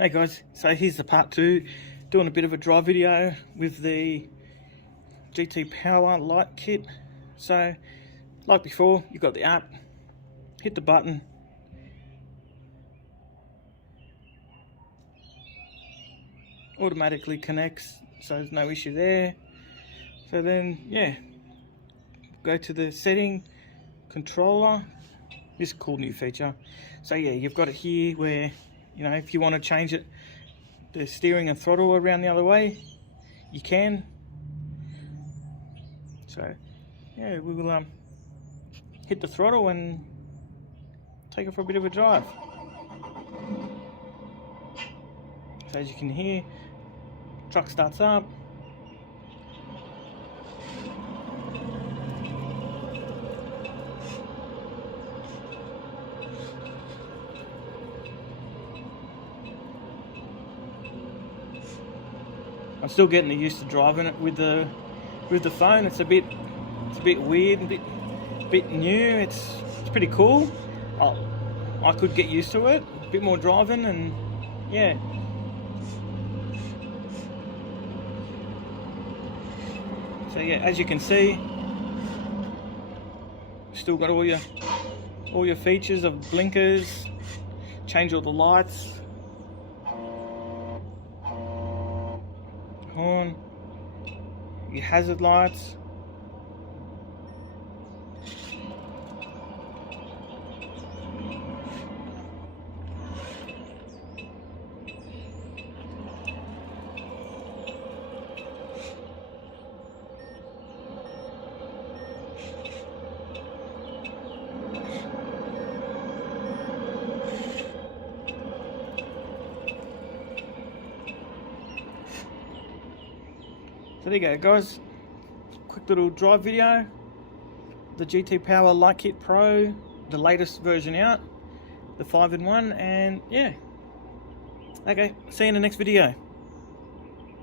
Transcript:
Hey guys, so here's the part 2, doing a bit of a drive video with the GT Power light kit. So like before, you've got the app, hit the button, automatically connects, so there's no issue there. So then yeah, go to the setting, controller, this cool new feature. So yeah, you've got it here where, you know, if you want to change it, the steering and throttle around the other way, you can. So yeah, we will hit the throttle and take it for a bit of a drive. So as you can hear, truck starts up. I'm still getting used to driving it with the phone. It's a bit weird, a bit new. It's pretty cool. I could get used to it. A bit more driving, and yeah. So yeah, as you can see, still got all your features of blinkers, change all the lights, horn, your hazard lights. So there you go guys, quick little drive video, the GT Power Light Kit Pro, the latest version out, the 5-in-1, and yeah. Okay, see you in the next video.